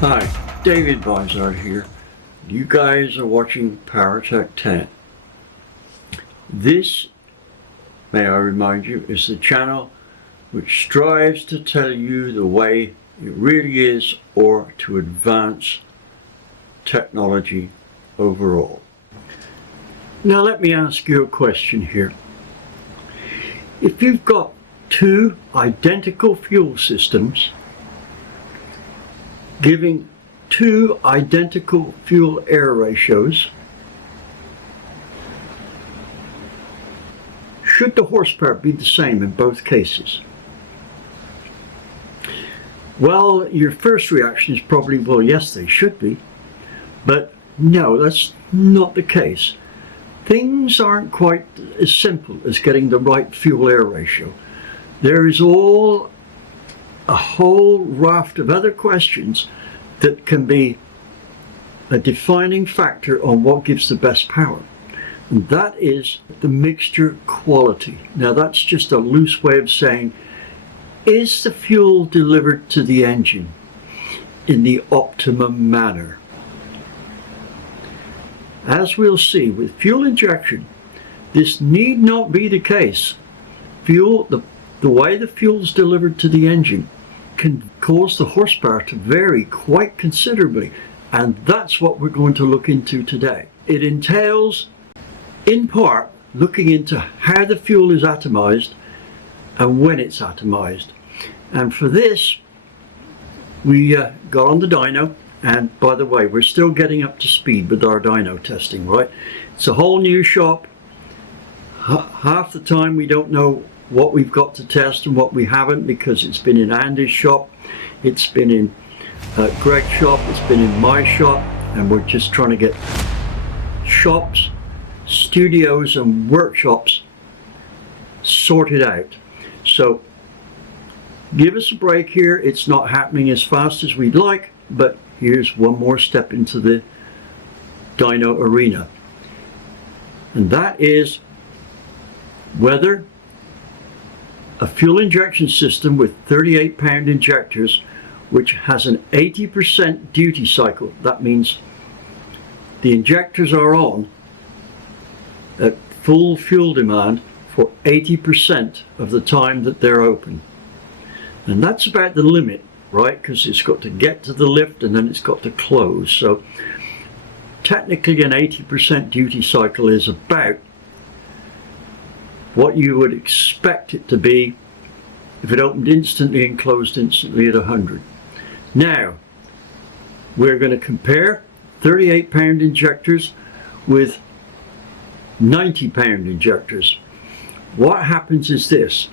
Hi, David Vizard here. You guys are watching PowerTec 10. This, may I remind you, is the channel which strives to tell you the way it really is or to advance technology overall. Now let me ask you a question here. If you've got two identical fuel systems giving two identical fuel air ratios, should the horsepower be the same in both cases? Well, your first reaction is probably, well, yes, they should be. But no, that's not the case. Things aren't quite as simple as getting the right fuel air ratio. There is a whole raft of other questions that can be a defining factor on what gives the best power. And that is the mixture quality. Now that's just a loose way of saying, is the fuel delivered to the engine in the optimum manner? As we'll see with fuel injection, this need not be the case. The way the fuel is delivered to the engine can cause the horsepower to vary quite considerably, and that's what we're going to look into today. It entails, in part, looking into how the fuel is atomized and when it's atomized. And for this, we got on the dyno, and by the way, we're still getting up to speed with our dyno testing, right? It's a whole new shop. Half the time we don't know what we've got to test and what we haven't, because it's been in Andy's shop, it's been in Greg's shop, it's been in my shop, and we're just trying to get shops, studios and workshops sorted out. So give us a break here. It's not happening as fast as we'd like, but here's one more step into the dyno arena, and that is whether a fuel injection system with 38-pound injectors, which has an 80% duty cycle, that means the injectors are on at full fuel demand for 80% of the time that they're open. And that's about the limit, right? Because it's got to get to the lift and then it's got to close. So technically an 80% duty cycle is about what you would expect it to be if it opened instantly and closed instantly at 100. Now, we're going to compare 38-pound injectors with 90-pound injectors. What happens is this.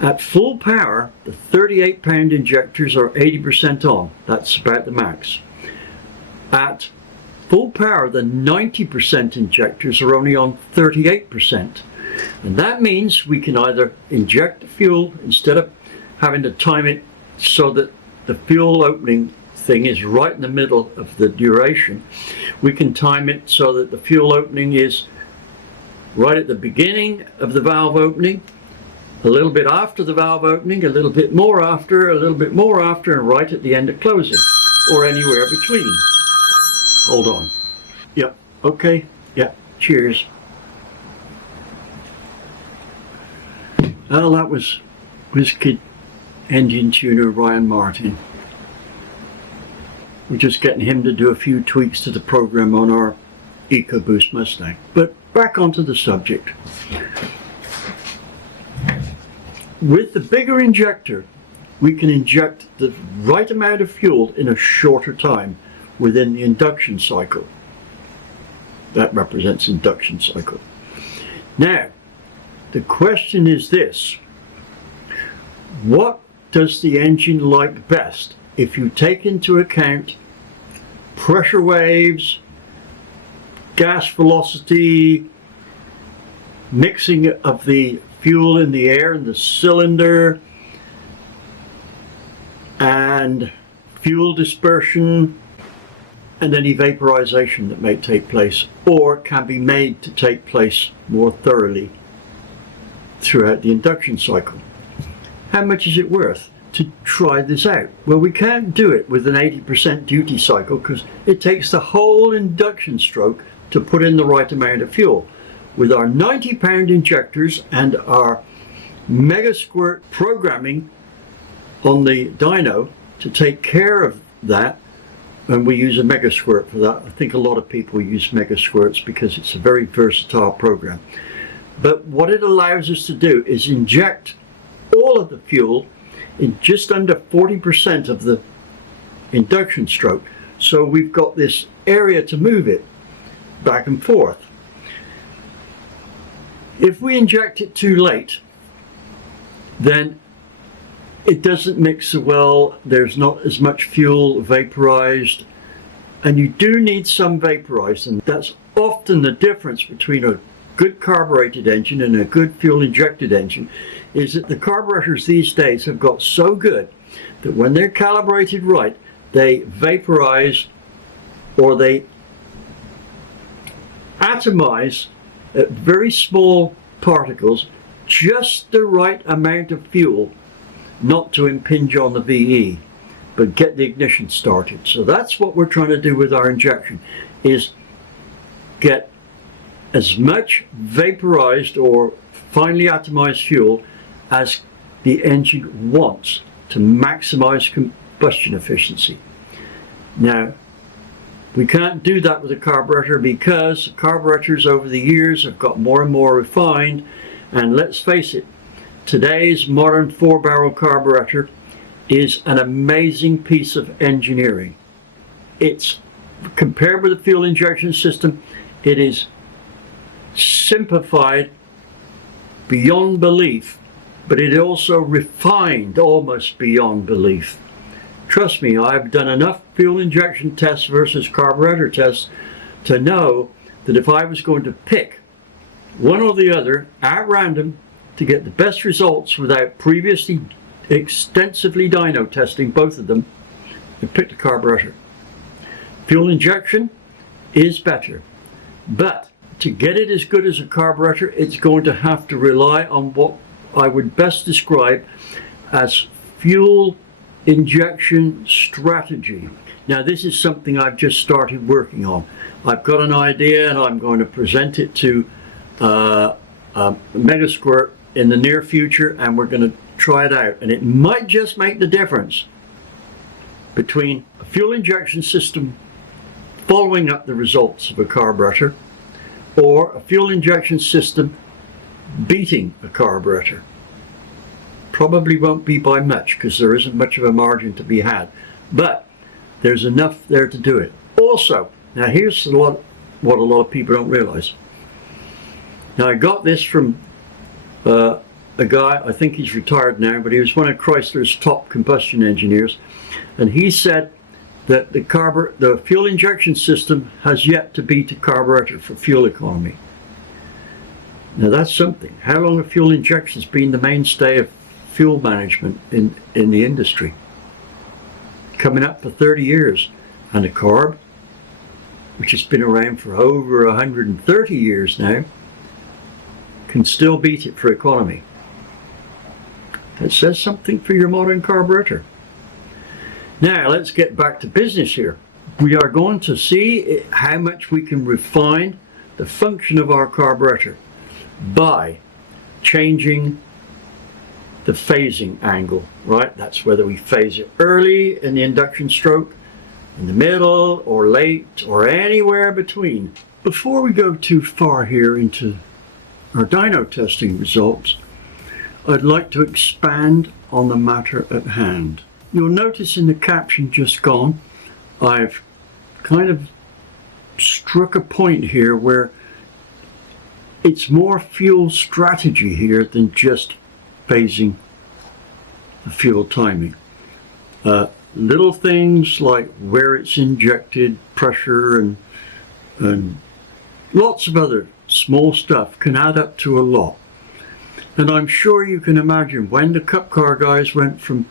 At full power, the 38-pound injectors are 80% on. That's about the max. At full power, the 90% injectors are only on 38%. And that means we can either inject the fuel, instead of having to time it so that the fuel opening thing is right in the middle of the duration, we can time it so that the fuel opening is right at the beginning of the valve opening, a little bit after the valve opening, a little bit more after, a little bit more after, and right at the end of closing, or anywhere between. Hold on. Yep. Okay. Yep. Cheers. Well, that was WizKid engine tuner Ryan Martin. We're just getting him to do a few tweaks to the program on our EcoBoost Mustang. But back onto the subject. With the bigger injector, we can inject the right amount of fuel in a shorter time within the induction cycle. That represents induction cycle. Now, the question is this: what does the engine like best if you take into account pressure waves, gas velocity, mixing of the fuel in the air in the cylinder, and fuel dispersion, and any vaporization that may take place or can be made to take place more thoroughly throughout the induction cycle? How much is it worth? to try this out? Well, we can't do it with an 80% duty cycle because it takes the whole induction stroke to put in the right amount of fuel. With our 90-pound injectors and our Megasquirt programming on the dyno to take care of that, and we use a Megasquirt for that. I think a lot of people use Megasquirts because it's a very versatile program. But what it allows us to do is inject all of the fuel in just under 40% of the induction stroke. So we've got this area to move it back and forth. If we inject it too late, then it doesn't mix so well, there's not as much fuel vaporized, and you do need some vaporized, and that's often the difference between a good carbureted engine and a good fuel injected engine, is that the carburetors these days have got so good that when they're calibrated right, they vaporize or they atomize at very small particles just the right amount of fuel not to impinge on the VE, but get the ignition started. So that's what we're trying to do with our injection, is get as much vaporized or finely atomized fuel as the engine wants to maximize combustion efficiency. Now, we can't do that with a carburetor because carburetors over the years have got more and more refined, and let's face it, today's modern 4-barrel carburetor is an amazing piece of engineering. It's, compared with the fuel injection system, it is simplified beyond belief, but it also refined almost beyond belief. Trust me, I've done enough fuel injection tests versus carburetor tests to know that if I was going to pick one or the other at random to get the best results without previously extensively dyno testing both of them, I'd pick the carburetor. Fuel injection is better, but to get it as good as a carburetor, it's going to have to rely on what I would best describe as fuel injection strategy. Now, this is something I've just started working on. I've got an idea and I'm going to present it to Megasquirt in the near future, and we're going to try it out, and it might just make the difference between a fuel injection system following up the results of a carburetor or a fuel injection system beating a carburetor. Probably won't be by much because there isn't much of a margin to be had, but there's enough there to do it. Also, now here's what a lot of people don't realize. Now, I got this from a guy, I think he's retired now, but he was one of Chrysler's top combustion engineers, and he said that the fuel injection system has yet to beat a carburetor for fuel economy. Now that's something. How long have fuel injections been the mainstay of fuel management in the industry? Coming up for 30 years. And a carb, which has been around for over 130 years now, can still beat it for economy. That says something for your modern carburetor. Now let's get back to business here. We are going to see how much we can refine the function of our carburetor by changing the phasing angle, right? That's whether we phase it early in the induction stroke, in the middle, or late, or anywhere between. Before we go too far here into our dyno testing results, I'd like to expand on the matter at hand. You'll notice in the caption just gone, I've kind of struck a point here where it's more fuel strategy here than just phasing the fuel timing. Little things like where it's injected, pressure, and lots of other small stuff can add up to a lot. And I'm sure you can imagine when the Cup Car guys went from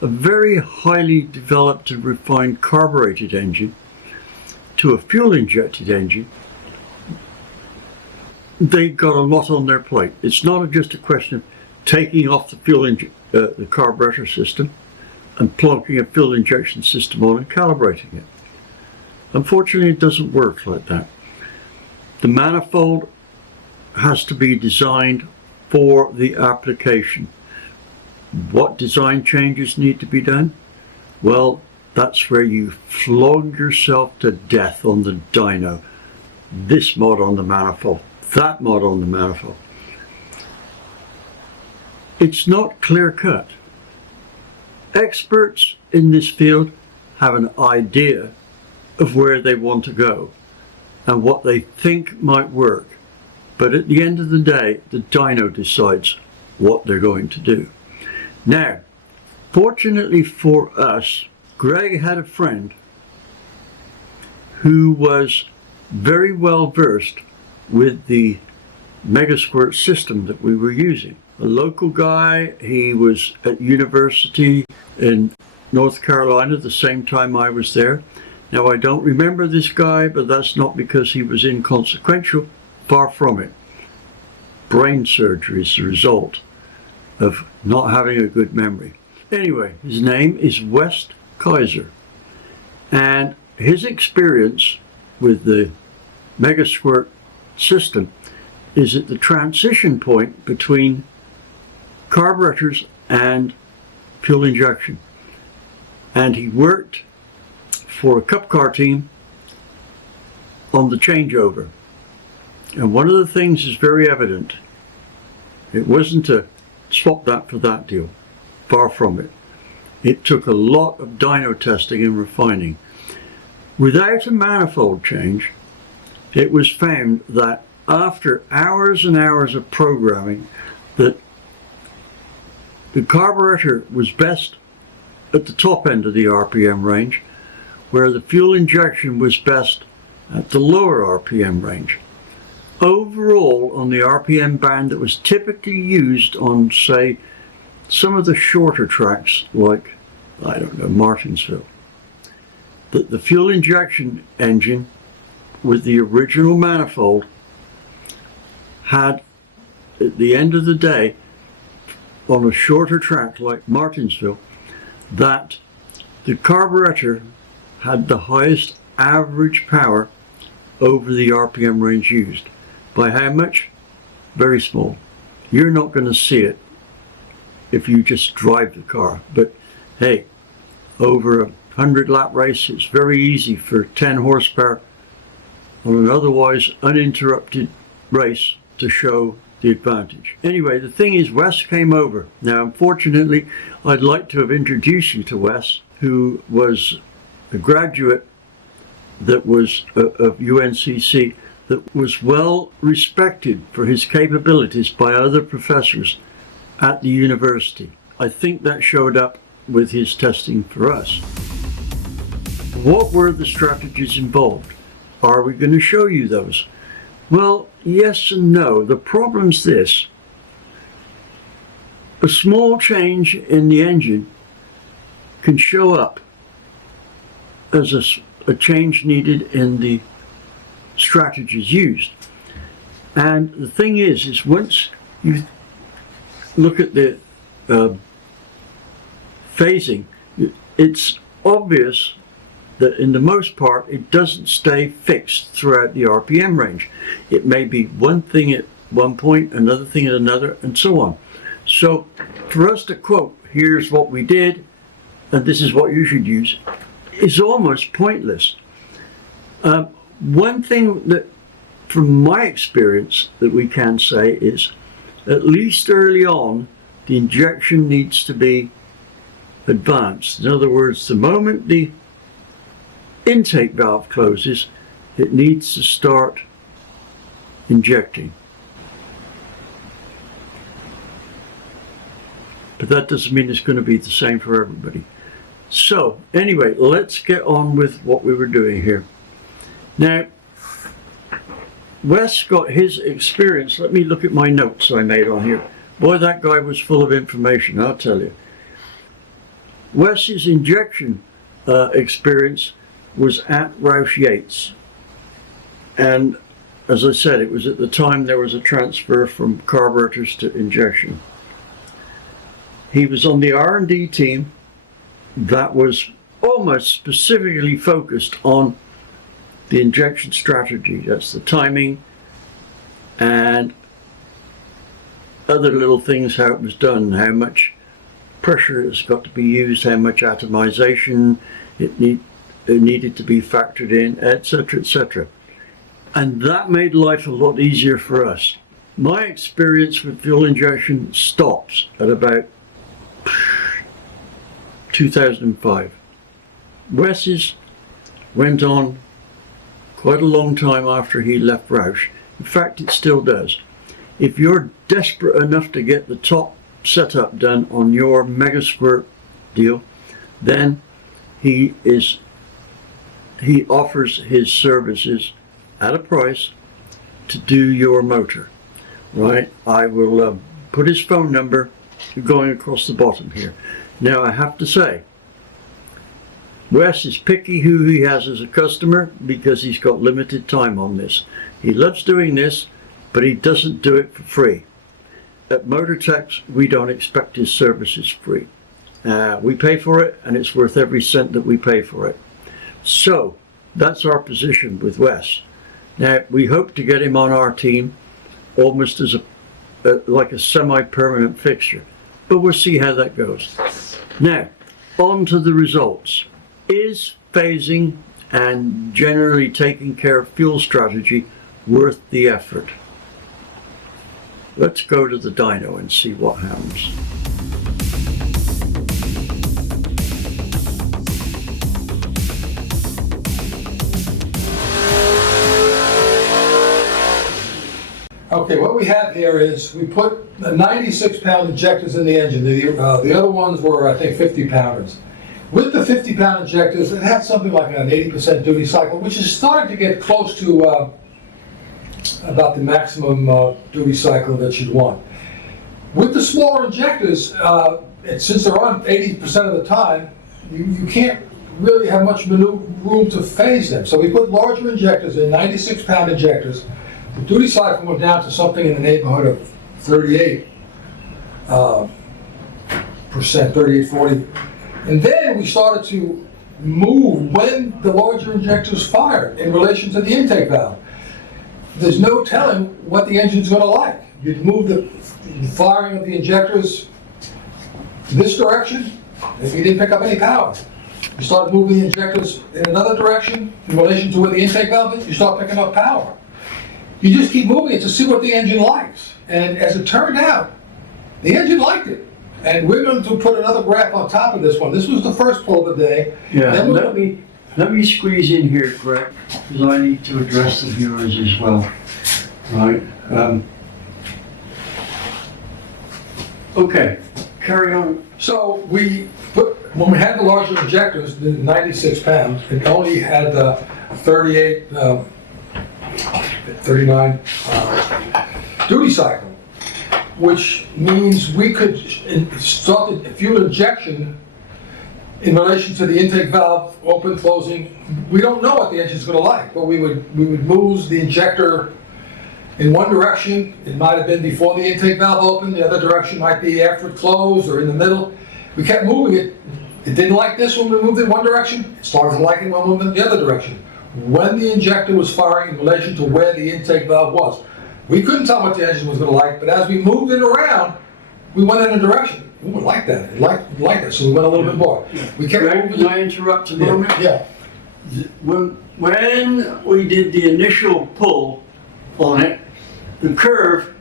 a very highly developed and refined carbureted engine to a fuel injected engine, they got a lot on their plate. It's not just a question of taking off the the carburetor system and plonking a fuel injection system on and calibrating it. Unfortunately, it doesn't work like that. The manifold has to be designed for the application. What design changes need to be done? Well, that's where you flog yourself to death on the dyno. This mod on the manifold, that mod on the manifold. It's not clear cut. Experts in this field have an idea of where they want to go and what they think might work. But at the end of the day, the dyno decides what they're going to do. Now, fortunately for us, Greg had a friend who was very well versed with the Megasquirt system that we were using. A local guy, he was at university in North Carolina the same time I was there. Now, I don't remember this guy, but that's not because he was inconsequential. Far from it. Brain surgery is the result of not having a good memory. Anyway, his name is Wes Kiser, and his experience with the Megasquirt system is at the transition point between carburetors and fuel injection. And he worked for a cup car team on the changeover. And one of the things is very evident. It wasn't a swap that for that deal. Far from it. It took a lot of dyno testing and refining. Without a manifold change, it was found that after hours and hours of programming, that the carburetor was best at the top end of the RPM range, where the fuel injection was best at the lower RPM range. Overall, on the RPM band that was typically used on, say, some of the shorter tracks, like, I don't know, Martinsville, that the fuel injection engine with the original manifold had, at the end of the day, on a shorter track like Martinsville, that the carburetor had the highest average power over the RPM range used. By how much? Very small. You're not going to see it if you just drive the car. But hey, over a 100-lap race, it's very easy for 10 horsepower on an otherwise uninterrupted race to show the advantage. Anyway, the thing is, Wes came over. Now, unfortunately, I'd like to have introduced you to Wes, who was a graduate that was of UNCC, that was well respected for his capabilities by other professors at the university. I think that showed up with his testing for us. What were the strategies involved? Are we going to show you those? Well, yes and no. The problem's this. A small change in the engine can show up as a change needed in the strategies used. And the thing is once you look at the phasing, it's obvious that in the most part it doesn't stay fixed throughout the RPM range. It may be one thing at one point, another thing at another, and so on. So for us to quote, here's what we did, and this is what you should use, is almost pointless. One thing that, from my experience, that we can say is, at least early on, the injection needs to be advanced. In other words, the moment the intake valve closes, it needs to start injecting. But that doesn't mean it's going to be the same for everybody. So, anyway, let's get on with what we were doing here. Now, Wes got his experience. Let me look at my notes I made on here. Boy, that guy was full of information, I'll tell you. Wes's injection experience was at Roush Yates. And as I said, it was at the time there was a transfer from carburetors to injection. He was on the R&D team that was almost specifically focused on the injection strategy. That's the timing and other little things, how it was done, how much pressure has got to be used, how much atomization it needed to be factored in, etc., etc. And that made life a lot easier for us. My experience with fuel injection stops at about 2005. Wes's went on quite a long time after he left Roush. In fact, it still does. If you're desperate enough to get the top setup done on your Megasquirt deal, then he offers his services at a price to do your motor, right? I will put his phone number going across the bottom here. Now I have to say, Wes is picky who he has as a customer because he's got limited time on this. He loves doing this, but he doesn't do it for free. At PowerTec, we don't expect his services free. We pay for it, and it's worth every cent that we pay for it. So that's our position with Wes. Now we hope to get him on our team almost as like a semi-permanent fixture, but we'll see how that goes. Now on to the results. Is phasing and generally taking care of fuel strategy worth the effort? Let's go to the dyno and see what happens. Okay, what we have here is we put 96-pound injectors in the engine. The other ones were, I think, 50-pounders. With the 50-pound injectors, it had something like an 80% duty cycle, which is starting to get close to about the maximum duty cycle that you'd want. With the smaller injectors, since they're on 80% of the time, you can't really have much room to phase them. So we put larger injectors in, 96-pound injectors. The duty cycle went down to something in the neighborhood of 38%, 40. And then we started to move when the larger injectors fired in relation to the intake valve. There's no telling what the engine's going to like. You'd move the firing of the injectors this direction, if you didn't pick up any power. You start moving the injectors in another direction in relation to where the intake valve is, you start picking up power. You just keep moving it to see what the engine likes. And as it turned out, the engine liked it. And we're going to put another graph on top of this one. This was the first pull of the day. Yeah, let me squeeze in here, Greg, because I need to address the viewers as well. Right. Okay, carry on. So when we had the larger injectors, the 96 pounds, it only had 39 duty cycle, which means we could start the fuel injection in relation to the intake valve, open, closing. We don't know what the engine's going to like, but we would move the injector in one direction. It might have been before the intake valve opened. The other direction might be after it closed or in the middle. We kept moving it. It didn't like this when we moved it in one direction. It started liking it when we moved it in the other direction. When the injector was firing in relation to where the intake valve was. We couldn't tell what the engine was going to like, but as we moved it around, we went in a direction. We would like that. It liked that, so we went a little bit more. We kept moving. Can I interrupt a moment? Yeah. When we did the initial pull on it, the curve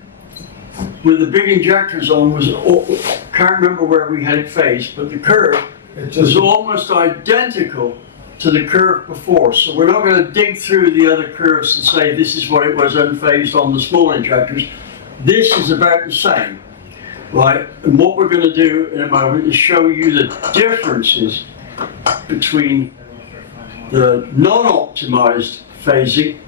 with the big injectors on was, can't remember where we had it phased, but the curve was almost identical to the curve before. So we're not going to dig through the other curves and say this is what it was unphased on the small injectors. This is about the same, right? And what we're going to do in a moment is show you the differences between the non-optimized phasing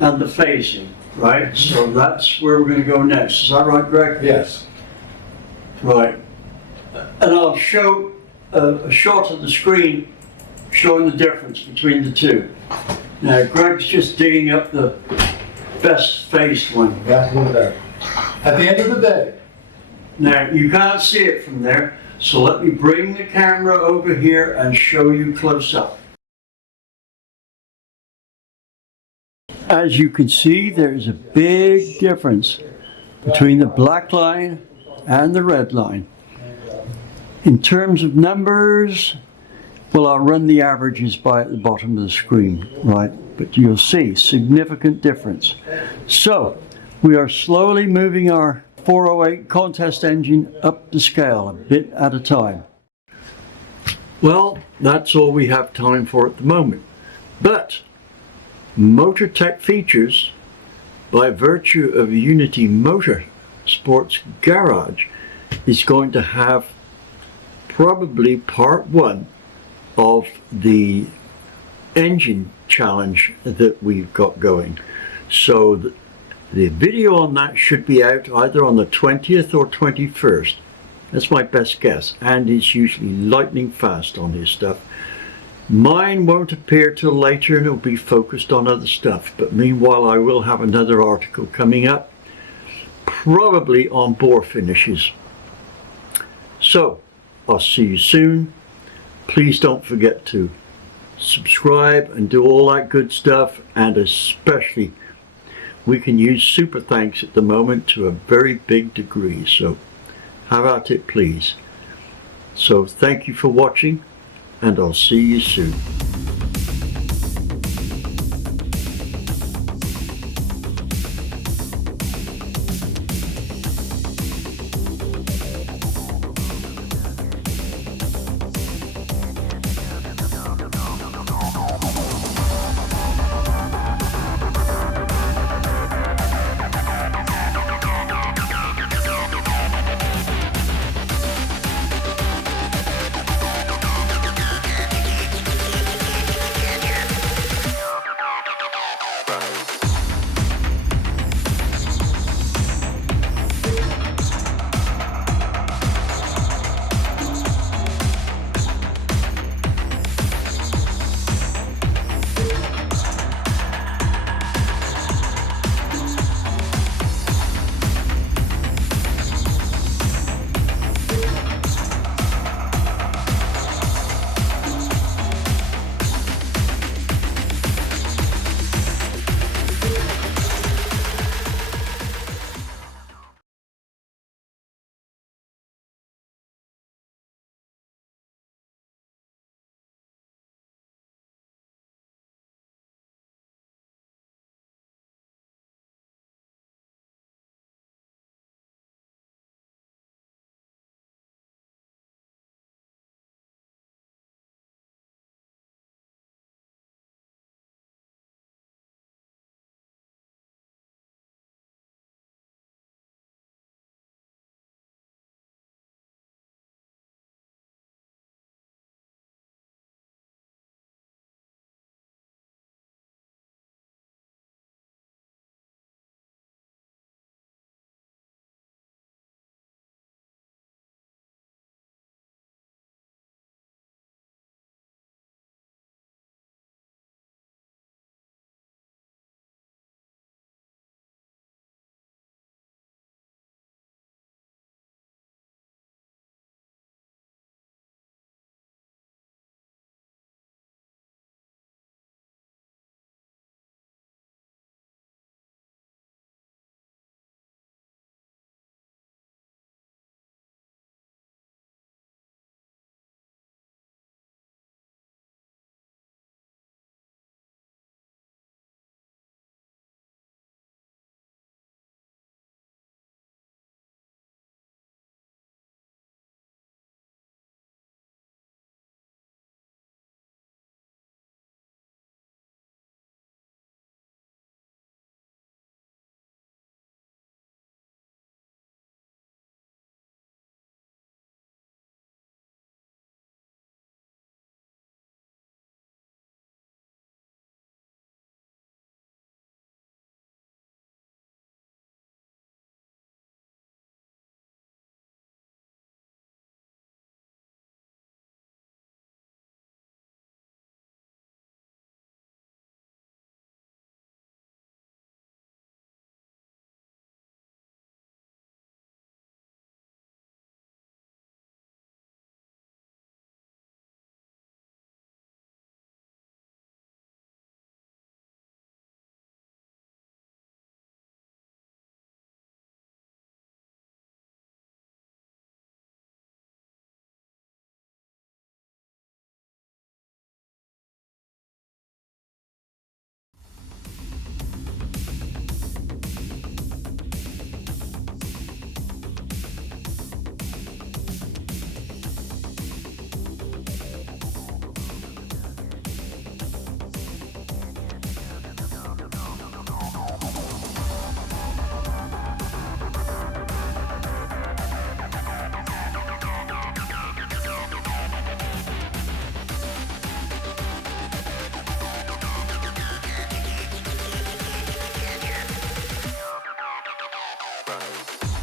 and the phasing, right? So that's where we're going to go next. Is that right, Greg? Yes. Right. And I'll show a shot of the screen showing the difference between the two. Now, Greg's just digging up the best phased one. At the end of the day, Now, you can't see it from there, so let me bring the camera over here and show you close up. As you can see, there's a big difference between the black line and the red line. In terms of numbers, well, I'll run the averages by at the bottom of the screen, right? But you'll see significant difference. So, we are slowly moving our 408 contest engine up the scale, a bit at a time. Well, that's all we have time for at the moment. But MotorTech Features, by virtue of Unity Motorsports Garage, is going to have probably part 1 of the engine challenge that we've got going. So the video on that should be out either on the 20th or 21st. That's my best guess. Andy's usually lightning fast on his stuff. Mine won't appear till later and it'll be focused on other stuff. But meanwhile, I will have another article coming up, probably on bore finishes. So, I'll see you soon. Please don't forget to subscribe and do all that good stuff, and especially we can use super thanks at the moment to a very big degree, so how about it, please? So thank you for watching, and I'll see you soon. Rise.